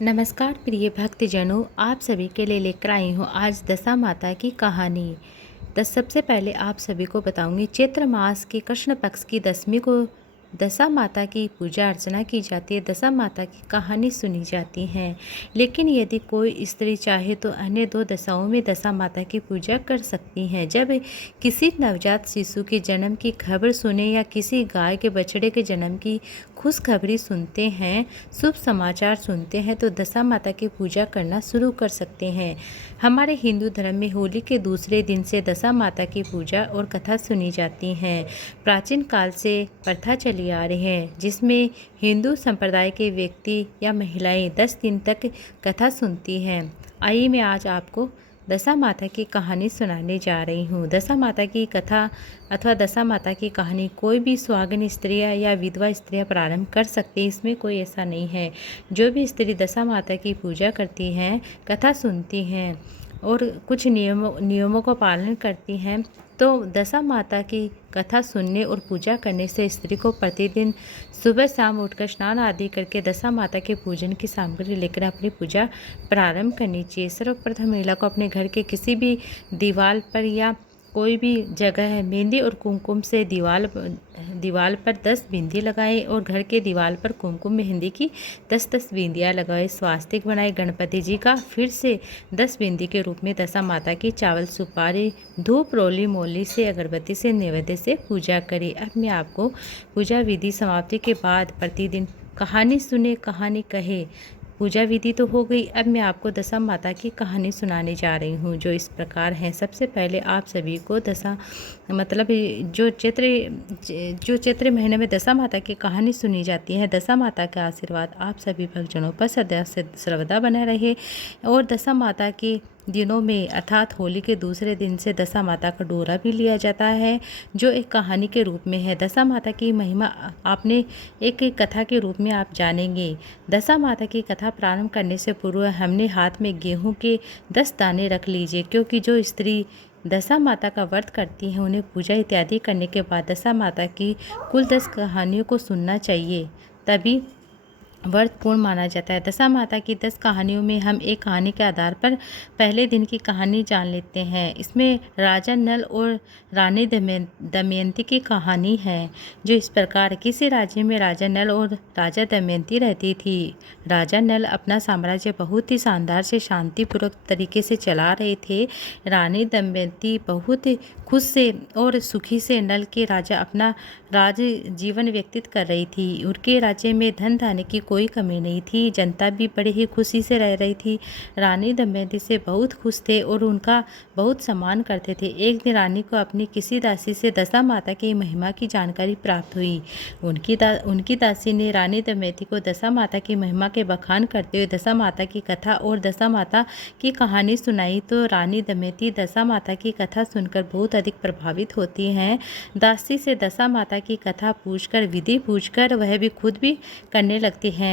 नमस्कार प्रिय भक्तजनों, आप सभी के लिए लेकर आई हूँ आज दशा माता की कहानी। सबसे पहले आप सभी को बताऊंगी, चैत्र मास के कृष्ण पक्ष की दशमी को दशा माता की पूजा अर्चना की जाती है। दशा माता की कहानी सुनी जाती है। लेकिन यदि कोई स्त्री चाहे तो अन्य 2 दशाओं में दशा माता की पूजा कर सकती हैं। जब किसी नवजात शिशु के जन्म की खबर सुने या किसी गाय के बछड़े के जन्म की खुशखबरी सुनते हैं, शुभ समाचार सुनते हैं, तो दशा माता की पूजा करना शुरू कर सकते हैं। हमारे हिंदू धर्म में होली के दूसरे दिन से दशा माता की पूजा और कथा सुनी जाती हैं। प्राचीन काल से प्रथा चली आ रही है, जिसमें हिंदू संप्रदाय के व्यक्ति या महिलाएं 10 दिन तक कथा सुनती हैं। आइए मैं आज आपको दशा माता की कहानी सुनाने जा रही हूँ। दशा माता की कथा अथवा दशा माता की कहानी कोई भी सुहागिन स्त्रियाँ या विधवा स्त्रियाँ प्रारंभ कर सकती हैं, इसमें कोई ऐसा नहीं है। जो भी स्त्री दशा माता की पूजा करती हैं, कथा सुनती हैं और कुछ नियमों का पालन करती हैं, तो दशा माता की कथा सुनने और पूजा करने से स्त्री को प्रतिदिन सुबह शाम उठकर स्नान आदि करके दशा माता के पूजन की सामग्री लेकर अपनी पूजा प्रारंभ करनी चाहिए। सर्वप्रथम महिला को अपने घर के किसी भी दीवार पर या कोई भी जगह है, मेहंदी और कुमकुम से दीवार पर 10 बिंदी लगाएं और घर के दीवार पर कुमकुम मेहंदी की 10-10 बिंदियाँ लगाएं। स्वास्तिक बनाए गणपति जी का फिर से 10 बिंदी के रूप में दशा माता की चावल सुपारी धूप रोली मोली से अगरबत्ती से नैवेद्य से पूजा करें। अब मैं आपको पूजा विधि समाप्ति के बाद प्रतिदिन कहानी सुने कहानी कहे। पूजा विधि तो हो गई, अब मैं आपको दशा माता की कहानी सुनाने जा रही हूँ, जो इस प्रकार है। सबसे पहले आप सभी को दशा मतलब जो चैत्र महीने में दशा माता की कहानी सुनी जाती है, दशा माता का आशीर्वाद आप सभी भक्तजनों पर सदा सर्वदा बना रहे। और दशा माता की दिनों में अर्थात होली के दूसरे दिन से दशा माता का डोरा भी लिया जाता है, जो एक कहानी के रूप में है। दशा माता की महिमा आपने एक कथा के रूप में आप जानेंगे। दशा माता की कथा प्रारंभ करने से पूर्व हमने हाथ में गेहूं के 10 दाने रख लीजिए, क्योंकि जो स्त्री दशा माता का व्रत करती हैं उन्हें पूजा इत्यादि करने के बाद दशा माता की कुल 10 कहानियों को सुनना चाहिए, तभी व्रत पूर्ण माना जाता है। दशा माता की 10 कहानियों में हम एक कहानी के आधार पर पहले दिन की कहानी जान लेते हैं। इसमें राजा नल और रानी दमयंती की कहानी है, जो इस प्रकार। किसी राज्य में राजा नल और राजा दमयंती रहती थी। राजा नल अपना साम्राज्य बहुत ही शानदार से शांतिपूर्वक तरीके से चला रहे थे। रानी दमयंती बहुत खुश से और सुखी से नल के राजा अपना राज जीवन व्यतीत कर रही थी। उनके राज्य में धन धान्य की कोई कमी नहीं थी। जनता भी बड़े ही खुशी से रह रही थी। रानी दमयंती से बहुत खुश थे और उनका बहुत सम्मान करते थे। एक दिन रानी को अपनी किसी दासी से दशा माता की महिमा की जानकारी प्राप्त हुई। उनकी दासी ने रानी दमयंती को दशा माता की महिमा के बखान करते हुए दशा माता की कथा और दशा माता की कहानी सुनाई, तो रानी दमयंती दशा माता की कथा सुनकर बहुत अधिक प्रभावित होती हैं। दासी से दशा माता की कथा पूछकर विधि पूछकर वह भी खुद भी करने लगती हैं।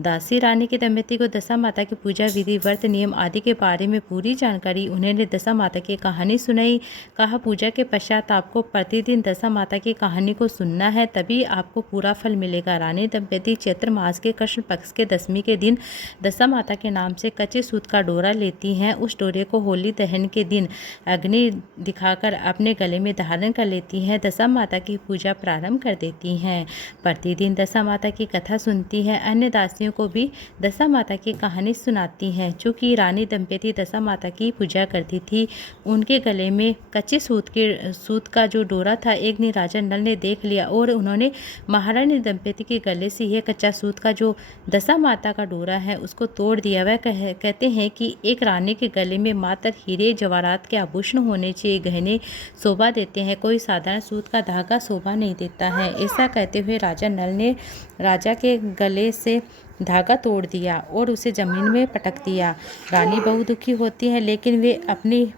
दासी रानी की दमयंती को दशा माता की पूजा विधि व्रत नियम आदि के बारे में पूरी जानकारी उन्होंने दशा माता की कहानी सुनाई। कहा, पूजा के पश्चात आपको प्रतिदिन दशा माता की कहानी को सुनना है, तभी आपको पूरा फल मिलेगा। रानी दमयंती चैत्र मास के कृष्ण पक्ष के दशमी के दिन दशा माता के नाम से कच्चे सूत का डोरा लेती हैं। उस डोरे को होली दहन के दिन अग्नि दिखाकर अपने गले में धारण कर लेती हैं। दशा माता की पूजा प्रारंभ कर देती हैं। प्रतिदिन दशा माता की कथा सुनती हैं। अन्य दासियों को भी दशा माता की कहानी सुनाती हैं। चूँकि रानी दमयंती दशा माता की पूजा करती थी, उनके गले में कच्चे सूत का जो डोरा था, एक दिन राजा नल ने देख लिया और उन्होंने महारानी दमयंती के गले से यह कच्चा सूत का जो दशा माता का डोरा है उसको तोड़ दिया। वह कहते हैं कि एक रानी के गले में मात्र हीरे जवाहरात के आभूषण होने चाहिए, गहने शोभा देते हैं, कोई साधारण सूत का धागा शोभा नहीं देता है। ऐसा कहते हुए राजा नल ने राजा के गले से धागा तोड़ दिया और उसे जमीन में पटक दिया। रानी बहुत दुखी होती है, लेकिन वे अपनी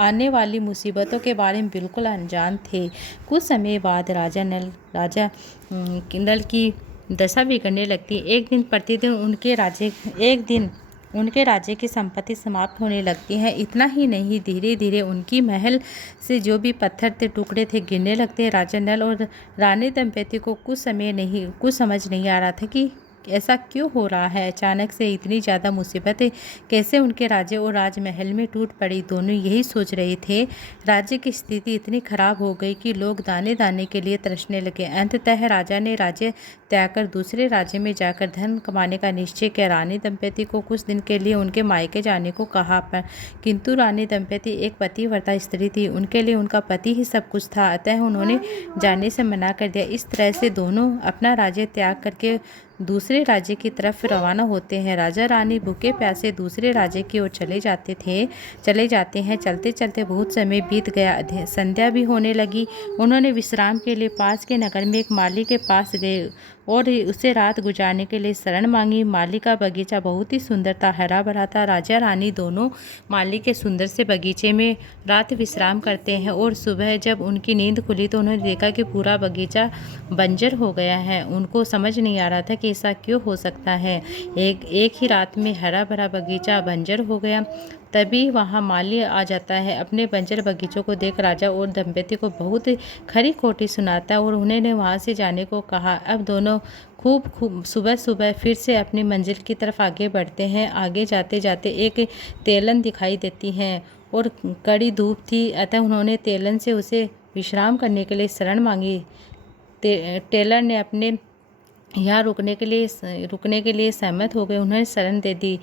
आने वाली मुसीबतों के बारे में बिल्कुल अनजान थे। कुछ समय बाद राजा नल की दशा बिगड़ने लगती। एक दिन उनके राज्य की संपत्ति समाप्त होने लगती है। इतना ही नहीं, धीरे धीरे उनकी महल से जो भी पत्थर थे, टुकड़े थे, गिरने लगते हैं। राजा नल और रानी दमयंती को कुछ समझ नहीं आ रहा था कि ऐसा क्यों हो रहा है? अचानक से इतनी ज़्यादा मुसीबतें कैसे उनके राज्य और राजमहल में टूट पड़ी? दोनों यही सोच रहे थे। राज्य की स्थिति इतनी खराब हो गई कि लोग दाने दाने के लिए तरसने लगे। अंततः राजा ने राज्य त्याग कर दूसरे राज्य में जाकर धन कमाने का निश्चय किया। रानी दंपति को कुछ दिन के लिए उनके मायके जाने को कहा, पर किंतु रानी दंपति एक पतिव्रता स्त्री थी। उनके लिए उनका पति ही सब कुछ था, अतः उन्होंने जाने से मना कर दिया। इस तरह से दोनों अपना राज्य त्याग करके दूसरे राज्य की तरफ रवाना होते हैं। राजा रानी भूखे प्यासे दूसरे राज्य की ओर चले जाते हैं। चलते चलते बहुत समय बीत गया। संध्या भी होने लगी। उन्होंने विश्राम के लिए पास के नगर में एक माली के पास गए और उसे रात गुजारने के लिए शरण मांगी। माली का बगीचा बहुत ही सुंदर था, हरा भरा था। राजा रानी दोनों माली के सुंदर से बगीचे में रात विश्राम करते हैं और सुबह जब उनकी नींद खुली तो उन्होंने देखा कि पूरा बगीचा बंजर हो गया है। उनको समझ नहीं आ रहा था कि ऐसा क्यों हो सकता है। एक ही रात में हरा भरा बगीचा बंजर हो गया। तभी वहाँ माली आ जाता है। अपने बंजर बगीचों को देख राजा और दंपति को बहुत खरी खोटी सुनाता है और उन्होंने वहाँ से जाने को कहा। अब दोनों खूब सुबह सुबह फिर से अपनी मंजिल की तरफ आगे बढ़ते हैं। आगे जाते जाते एक तेलन दिखाई देती है और कड़ी धूप थी, अतः उन्होंने तेलन से उसे विश्राम करने के लिए शरण मांगी। टेलर ने अपने यहाँ रुकने के लिए सहमत हो गए। उन्हें शरण दे दी।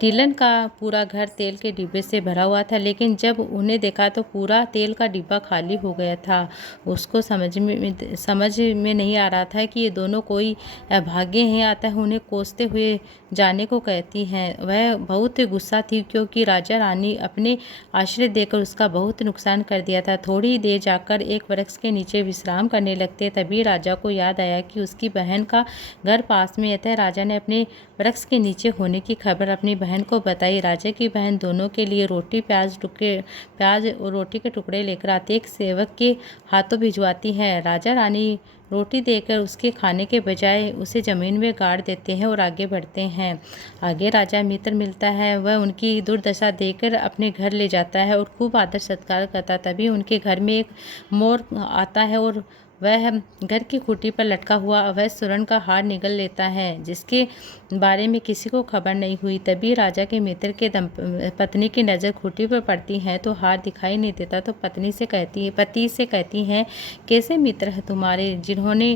टीलन का पूरा घर तेल के डिब्बे से भरा हुआ था, लेकिन जब उन्हें देखा तो पूरा तेल का डिब्बा खाली हो गया था। उसको समझ में नहीं आ रहा था कि ये दोनों कोई अभागे हैं, अतः उन्हें कोसते हुए जाने को कहती हैं। वह बहुत गुस्सा थी क्योंकि राजा रानी अपने आश्रय देकर उसका बहुत नुकसान कर दिया था। थोड़ी देर जाकर एक वृक्ष के नीचे विश्राम करने लगते, तभी राजा को याद आया कि उसकी बहन का घर पास में, अतः राजा ने अपने वृक्ष के नीचे होने की खबर अपनी बहन को बताई। राजा की बहन दोनों के लिए प्याज और रोटी के टुकड़े लेकर आती, एक सेवक के हाथों भिजवाती है। राजा रानी रोटी देकर उसके खाने के बजाय उसे जमीन में गाड़ देते हैं और आगे बढ़ते हैं। आगे राजा मित्र मिलता है। वह उनकी दुर्दशा देखकर अपने घर ले जाता है और खूब आदर सत्कार करता। तभी उनके घर में एक मोर आता है और वह घर की खूंटी पर लटका हुआ अवैध स्वर्ण का हार निगल लेता है, जिसके बारे में किसी को खबर नहीं हुई। तभी राजा के मित्र के पत्नी की नज़र खूंटी पर पड़ती है तो हार दिखाई नहीं देता, तो पति से कहती हैं, कैसे मित्र है तुम्हारे जिन्होंने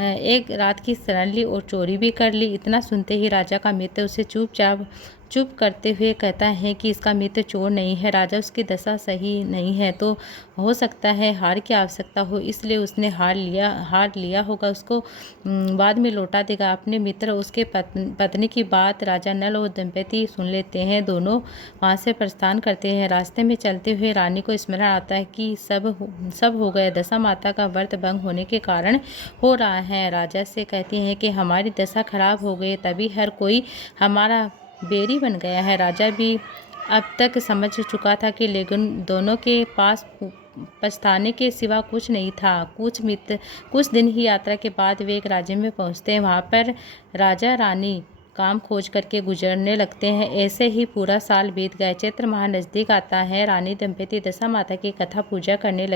एक रात की शरण ली और चोरी भी कर ली। इतना सुनते ही राजा का मित्र उसे चुप करते हुए कहता है कि इसका मित्र चोर नहीं है, राजा उसकी दशा सही नहीं है, तो हो सकता है हार की आवश्यकता हो, इसलिए उसने हार लिया होगा, उसको बाद में लौटा देगा। अपने मित्र उसके पत्नी की बात राजा नल और दंपति सुन लेते हैं। दोनों वहाँ से प्रस्थान करते हैं। रास्ते में चलते हुए रानी को स्मरण आता है कि सब हो गया, दशा माता का व्रत भंग होने के कारण हो रहा है। राजा से कहती हैं कि हमारी दशा खराब हो गई, तभी हर कोई हमारा बेरी बन गया है। राजा भी अब तक समझ चुका था कि लेकिन दोनों के पास पछताने के सिवा कुछ नहीं था। कुछ दिन ही यात्रा के बाद वे एक राज्य में पहुंचते हैं। वहां पर राजा रानी काम खोज करके गुजरने लगते हैं। ऐसे ही पूरा साल बीत गया। चैत्र माह नज़दीक आता है। रानी दंपति दशा माता की कथा पूजा करने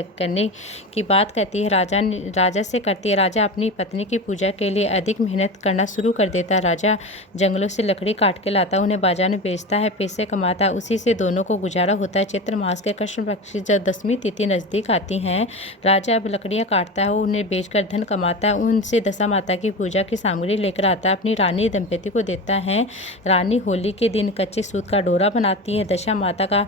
की बात कहती है। राजा से करती है। राजा अपनी पत्नी की पूजा के लिए अधिक मेहनत करना शुरू कर देता है। राजा जंगलों से लकड़ी काट के लाता है, उन्हें बाजार में बेचता है, पैसे कमाता है, उसी से दोनों को गुजारा होता है। चैत्र मास के कृष्ण पक्ष की जब 10वीं तिथि नज़दीक आती हैं, राजा अब लकड़ियाँ काटता है, उन्हें बेचकर धन कमाता है, उनसे दशा माता की पूजा की सामग्री लेकर आता है, अपनी रानी दंपति को देता है। रानी होली के दिन कच्चे सूत का डोरा बनाती है, दशा माता का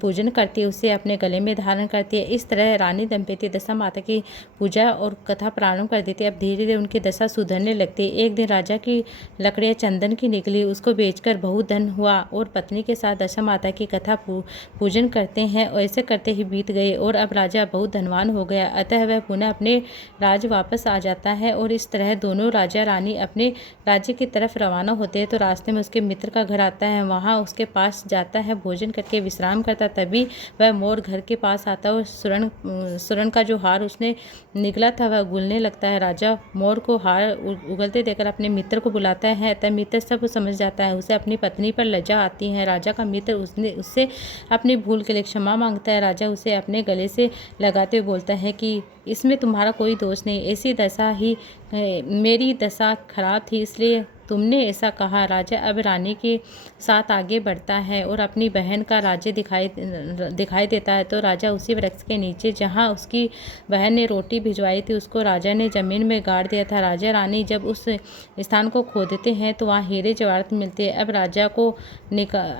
पूजन करती है, उसे अपने गले में धारण करती है। इस तरह रानी दंपति दशा माता की पूजा और कथा प्रारंभ कर देती है। अब धीरे धीरे उनकी दशा सुधरने लगती है। एक दिन राजा की लकड़ियाँ चंदन की निकली, उसको बेचकर बहुत धन हुआ और पत्नी के साथ दशा माता की कथा पूजन करते हैं। और ऐसे करते ही बीत गए और अब राजा बहुत धनवान हो गया, अतः वह पुनः अपने राज्य वापस आ जाता है। और इस तरह दोनों राजा रानी अपने राज्य की तरफ रवाना होते हैं। तो रास्ते में उसके मित्र का घर आता है, वहाँ उसके पास जाता है, भोजन करके विश्राम करता। तभी वह मोर घर के पास आता है और स्वर्ण का जो हार उसने निकला था वह उगलने लगता है। राजा मोर को हार उगलते देखकर अपने मित्र को बुलाता है, तब मित्र सब समझ जाता है। उसे अपनी पत्नी पर लज्जा आती है। राजा का मित्र उससे अपनी भूल के लिए क्षमा मांगता है। राजा उसे अपने गले से लगाते हुए बोलता है कि इसमें तुम्हारा कोई दोष नहीं, ऐसी दशा ही मेरी दशा खराब थी, इसलिए तुमने ऐसा कहा। राजा अब रानी के साथ आगे बढ़ता है और अपनी बहन का राज्य दिखाई देता है। तो राजा उसी वृक्ष के नीचे जहाँ उसकी बहन ने रोटी भिजवाई थी उसको राजा ने जमीन में गाड़ दिया था। राजा रानी जब उस स्थान को खोदते हैं तो वहाँ हीरे जवाहरात मिलते हैं।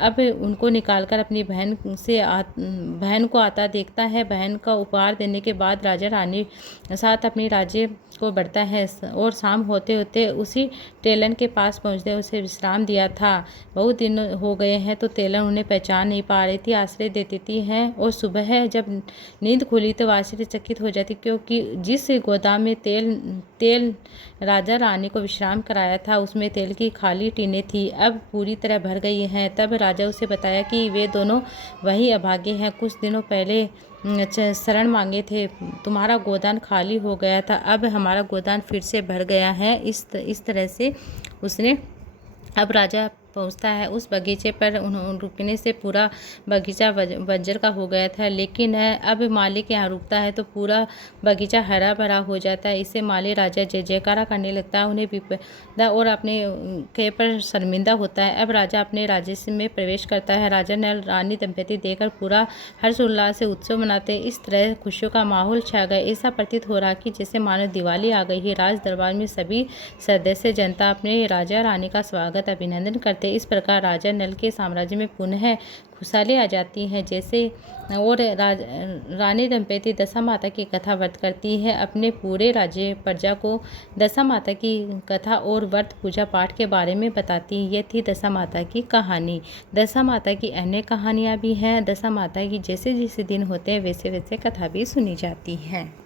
अब उनको निकालकर अपनी बहन को आता देखता है। बहन का उपहार देने के बाद राजा रानी साथ अपनी राज्य को बढ़ता है और शाम होते होते उसी टेलन के पास पहुंचते उसे विश्राम दिया था। बहुत दिन हो गए हैं तो टेलन उन्हें पहचान नहीं पा रही थी, आश्रय देती है और सुबह जब नींद खुली तो आश्चर्यचकित हो जाती, क्योंकि जिस गोदाम में तेल राजा रानी को विश्राम कराया था उसमें तेल की खाली टीनें थी, अब पूरी तरह भर गई हैं। तब राजा उसे बताया कि वे दोनों वही अभागे हैं, कुछ दिनों पहले शरण मांगे थे, तुम्हारा गोदान खाली हो गया था, अब हमारा गोदान फिर से भर गया है। इस तरह से उसने अब राजा पहुंचता है उस बगीचे पर। रुकने से पूरा बगीचा बंजर का हो गया था, लेकिन अब माली के यहाँ रुकता है तो पूरा बगीचा हरा भरा हो जाता है। इससे माली राजा जय जयकारा करने लगता है, उन्हें विपदा और अपने के पर शर्मिंदा होता है। अब राजा अपने राज्य में प्रवेश करता है। राजा ने रानी दंपति देखकर पूरा हर्षोल्लास से उत्सव मनाते। इस तरह खुशियों का माहौल छा गया। ऐसा प्रतीत हो रहा कि जैसे मानो दिवाली आ गई है। राज दरबार में सभी सदस्य जनता अपने राजा रानी का स्वागत अभिनंदन करते। इस प्रकार राजा नल के साम्राज्य में पुनः खुशहाली आ जाती है। जैसे और रानी दंपति दशा माता की कथा व्रत करती है, अपने पूरे राज्य प्रजा को दशा माता की कथा और व्रत पूजा पाठ के बारे में बताती है। ये थी दशा माता की कहानी। दशा माता की अन्य कहानियाँ भी हैं। दशा माता की जैसे जैसे दिन होते हैं वैसे वैसे कथा भी सुनी जाती है।